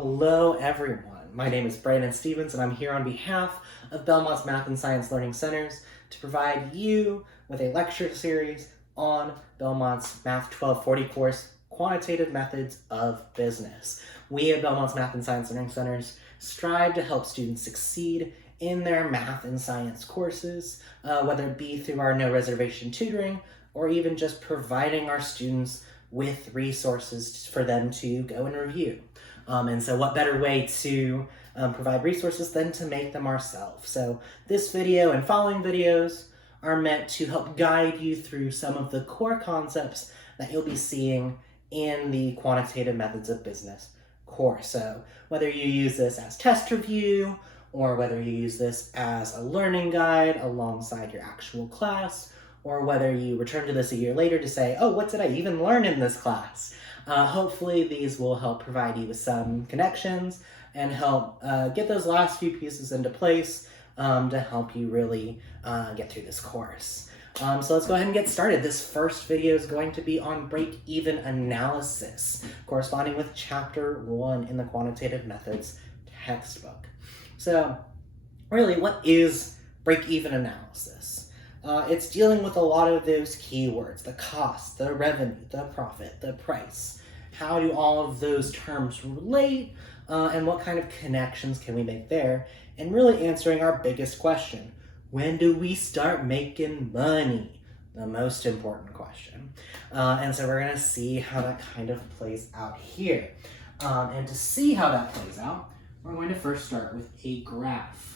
Hello everyone, my name is Brandon Stevens and I'm here on behalf of Belmont's Math and Science Learning Centers to provide you with a lecture series on Belmont's Math 1240 course, Quantitative Methods of Business. We at Belmont's Math and Science Learning Centers strive to help students succeed in their math and science courses, whether it be through our no reservation tutoring or even just providing our students with resources for them to go and review. And so what better way to provide resources than to make them ourselves. So this video and following videos are meant to help guide you through some of the core concepts that you'll be seeing in the Quantitative Methods of Business course. So whether you use this as test review or whether you use this as a learning guide alongside your actual class, or whether you return to this a year later to say, oh, what did I even learn in this class? Hopefully these will help provide you with some connections and help get those last few pieces into place to help you really get through this course. So let's go ahead and get started. This first video is going to be on break-even analysis, corresponding with Chapter 1 in the Quantitative Methods textbook. So really, what is break-even analysis? It's dealing with a lot of those keywords, the cost, the revenue, the profit, the price. How do all of those terms relate, and what kind of connections can we make there? And really answering our biggest question, when do we start making money? The most important question. And so we're gonna see how that kind of plays out here. And to see how that plays out, we're going to first start with a graph.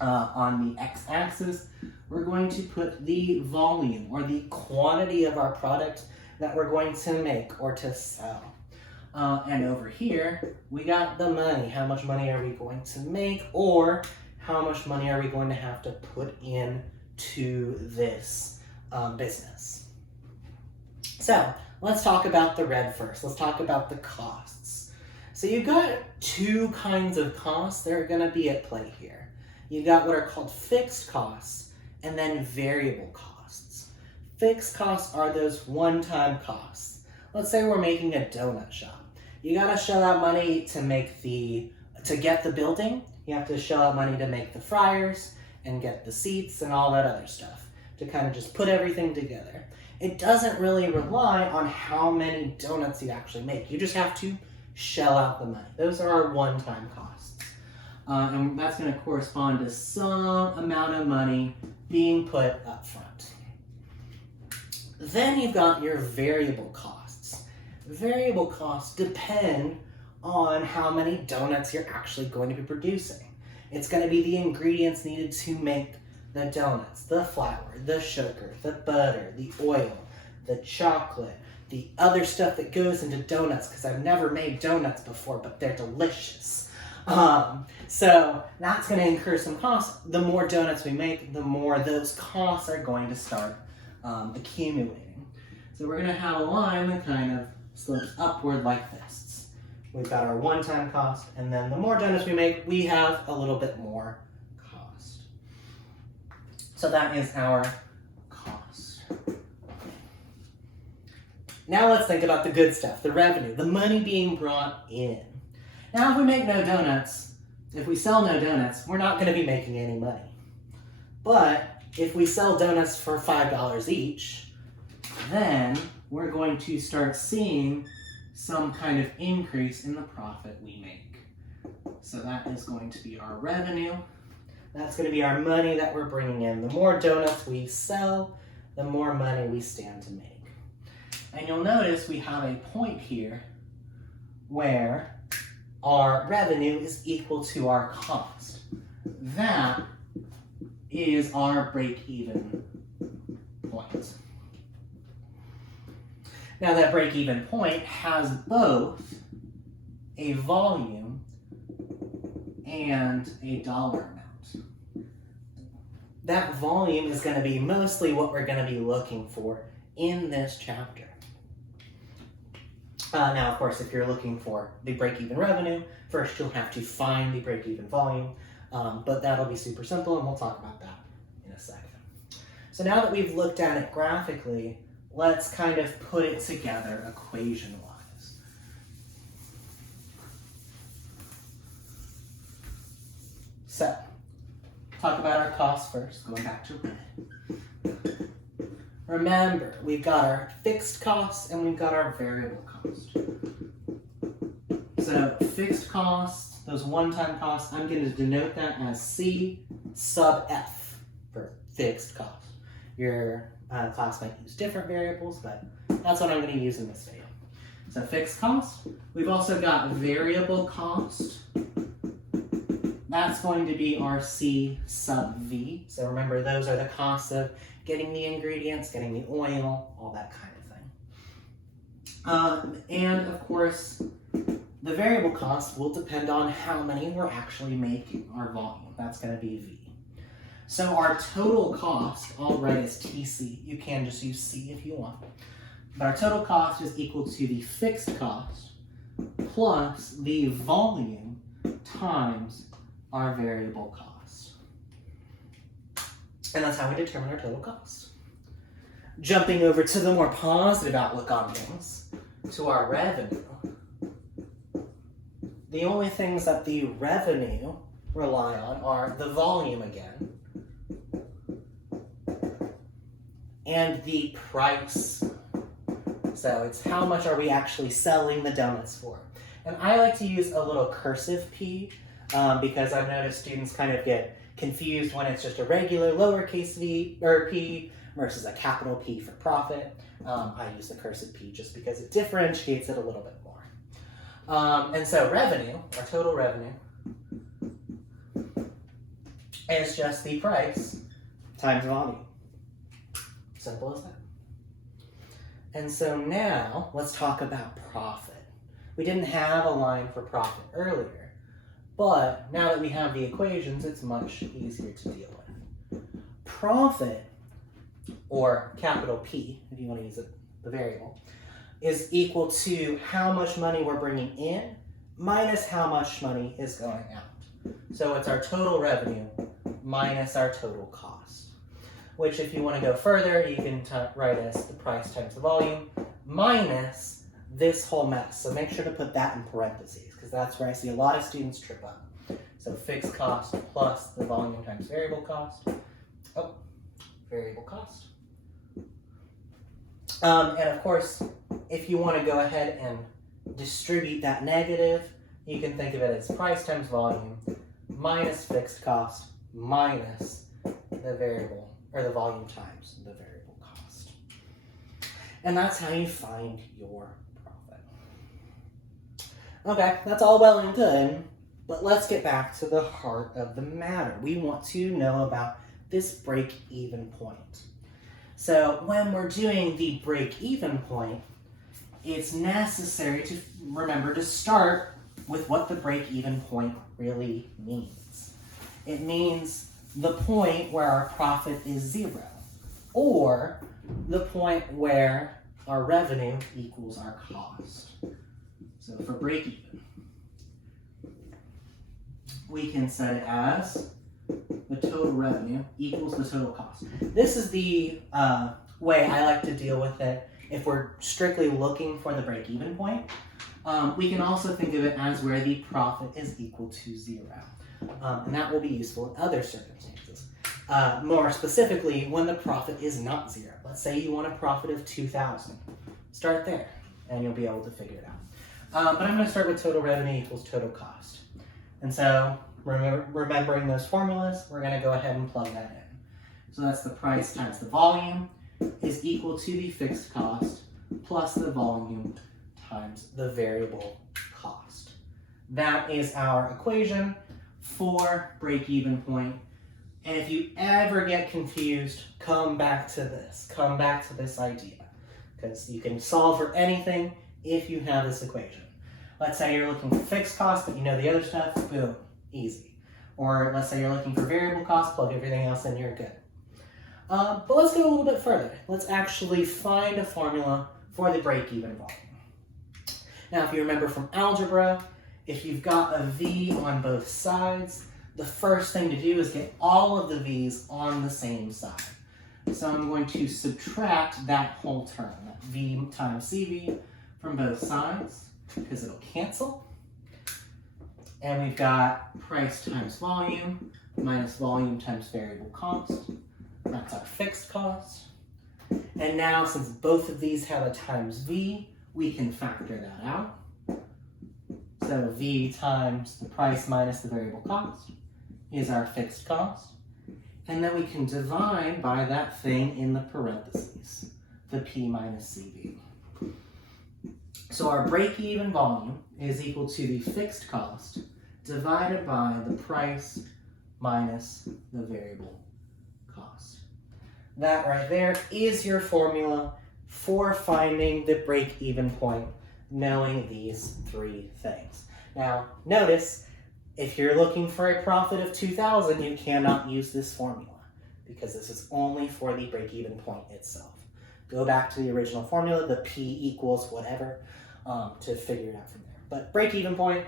On the x-axis, we're going to put the volume or the quantity of our product that we're going to make or to sell. And over here, we got the money. How much money are we going to make, or how much money are we going to have to put in to this business? So let's talk about the red first. Let's talk about the costs. So you've got two kinds of costs that are going to be at play here. You've got what are called fixed costs and then variable costs. Fixed costs are those one-time costs. Let's say we're making a donut shop. You gotta shell out money to get the building. You have to shell out money to make the fryers and get the seats and all that other stuff to kind of just put everything together. It doesn't really rely on how many donuts you actually make. You just have to shell out the money. Those are our one-time costs. And that's going to correspond to some amount of money being put up front. Then you've got your variable costs. Variable costs depend on how many donuts you're actually going to be producing. It's going to be the ingredients needed to make the donuts, the flour, the sugar, the butter, the oil, the chocolate, the other stuff that goes into donuts, because I've never made donuts before, but they're delicious. So that's going to incur some costs. The more donuts we make, the more those costs are going to start accumulating. So we're going to have a line that kind of slopes upward like this. We've got our one-time cost, and then the more donuts we make, we have a little bit more cost. So that is our cost. Now let's think about the good stuff, the revenue, the money being brought in. Now, if we make no donuts, if we sell no donuts, we're not going to be making any money. But if we sell donuts for $5 each, then we're going to start seeing some kind of increase in the profit we make. So that is going to be our revenue. That's going to be our money that we're bringing in. The more donuts we sell, the more money we stand to make. And you'll notice we have a point here where our revenue is equal to our cost. That is our break-even point. Now that break-even point has both a volume and a dollar amount. That volume is going to be mostly what we're going to be looking for in this chapter. Now, of course, if you're looking for the break-even revenue, first you'll have to find the break-even volume, but that'll be super simple, and we'll talk about that in a second. So now that we've looked at it graphically, let's kind of put it together equation-wise. So, talk about our costs first, going back to red. Remember, we've got our fixed costs and we've got our variable cost. So, fixed costs, those one-time costs, I'm going to denote that as C sub F for fixed cost. Your class might use different variables, but that's what I'm going to use in this video. So fixed cost. We've also got variable cost. That's going to be our C sub V. So remember, those are the costs of getting the ingredients, getting the oil, all that kind of thing. And of course, the variable cost will depend on how many we're actually making, our volume. That's going to be V. So our total cost, I'll write as TC. You can just use C if you want. But our total cost is equal to the fixed cost plus the volume times our variable cost. And that's how we determine our total cost. Jumping over to the more positive outlook on things, to our revenue. The only things that the revenue rely on are the volume again, and the price. So it's how much are we actually selling the donuts for. And I like to use a little cursive P because I've noticed students kind of get confused when it's just a regular lowercase v or P versus a capital P for profit. I use the cursive P just because it differentiates it a little bit more. And so revenue, our total revenue, is just the price times volume. Simple as that. And so now, let's talk about profit. We didn't have a line for profit earlier, but now that we have the equations, it's much easier to deal with. Profit, or capital P, if you want to use the variable, is equal to how much money we're bringing in minus how much money is going out. So it's our total revenue minus our total cost, which if you want to go further, you can write as the price times the volume minus this whole mess. So make sure to put that in parentheses because that's where I see a lot of students trip up. So fixed cost plus the volume times variable cost. Oh, variable cost. And of course, if you want to go ahead and distribute that negative, you can think of it as price times volume minus fixed cost minus the variable, or the volume times the variable cost. And that's how you find your profit. Okay, that's all well and good, but let's get back to the heart of the matter. We want to know about this break-even point. So when we're doing the break-even point, it's necessary to remember to start with what the break-even point really means. It means the point where our profit is 0, or the point where our revenue equals our cost. So for break-even, we can set it as the total revenue equals the total cost. This is the way I like to deal with it if we're strictly looking for the break-even point. We can also think of it as where the profit is equal to 0. And that will be useful in other circumstances. More specifically, when the profit is not 0. Let's say you want a profit of $2,000. Start there, and you'll be able to figure it out. But I'm going to start with total revenue equals total cost. And so, remembering those formulas, we're going to go ahead and plug that in. So that's the price times the volume is equal to the fixed cost plus the volume times the variable cost. That is our equation for break-even point. And if you ever get confused, come back to this. Come back to this idea. Because you can solve for anything if you have this equation. Let's say you're looking for fixed cost, but you know the other stuff, boom, easy. Or let's say you're looking for variable cost, plug everything else in, you're good. But let's go a little bit further. Let's actually find a formula for the break-even volume. Now, if you remember from algebra, if you've got a v on both sides, the first thing to do is get all of the v's on the same side. So I'm going to subtract that whole term, that v times cv, from both sides, because it'll cancel. And we've got price times volume minus volume times variable cost. That's our fixed cost. And now, since both of these have a times V, we can factor that out. So V times the price minus the variable cost is our fixed cost. And then we can divide by that thing in the parentheses, the P minus CV. So our break-even volume is equal to the fixed cost divided by the price minus the variable cost. That right there is your formula for finding the break-even point, knowing these three things. Now, notice, if you're looking for a profit of $2,000, you cannot use this formula because this is only for the break-even point itself. Go back to the original formula, the P equals whatever, to figure it out from there. But break-even point,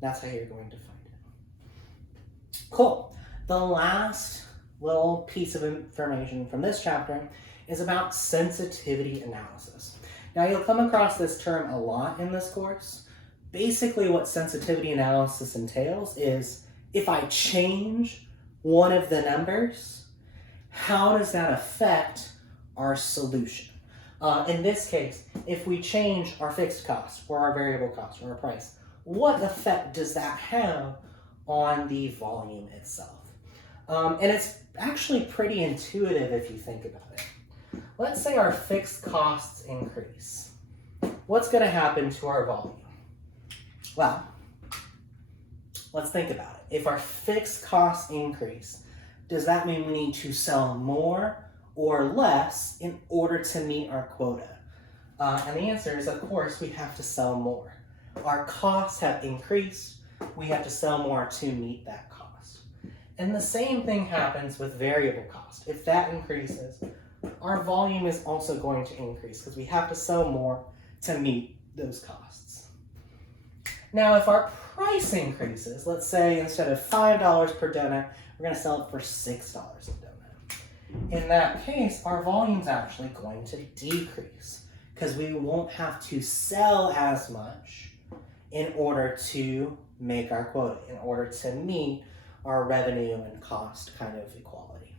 that's how you're going to find it. Cool. The last little piece of information from this chapter is about sensitivity analysis. Now, you'll come across this term a lot in this course. Basically, what sensitivity analysis entails is if I change one of the numbers, how does that affect our solution? In this case, if we change our fixed cost or our variable cost or our price, what effect does that have on the volume itself? And it's actually pretty intuitive if you think about it. Let's say our fixed costs increase. What's going to happen to our volume? Well, let's think about it. If our fixed costs increase, does that mean we need to sell more or less in order to meet our quota? And the answer is, of course, we have to sell more. Our costs have increased. We have to sell more to meet that cost. And the same thing happens with variable cost. If that increases, our volume is also going to increase because we have to sell more to meet those costs. Now, if our price increases, let's say instead of $5 per donut, we're going to sell it for $6 a donut. In that case, our volume's actually going to decrease because we won't have to sell as much in order to make our quota, in order to meet our revenue and cost kind of equality.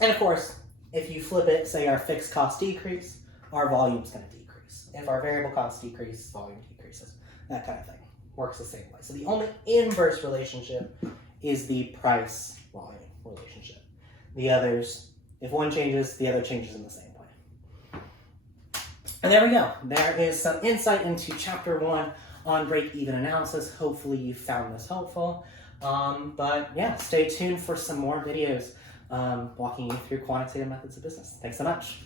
And of course, if you flip it, say our fixed costs decrease, our volume's going to decrease. If our variable costs decrease, volume decreases. That kind of thing works the same way. So the only inverse relationship is the price-volume relationship. The others, if one changes, the other changes in the same way. And there we go. There is some insight into Chapter 1 on break-even analysis. Hopefully you found this helpful. But yeah, stay tuned for some more videos walking you through quantitative methods of business. Thanks so much.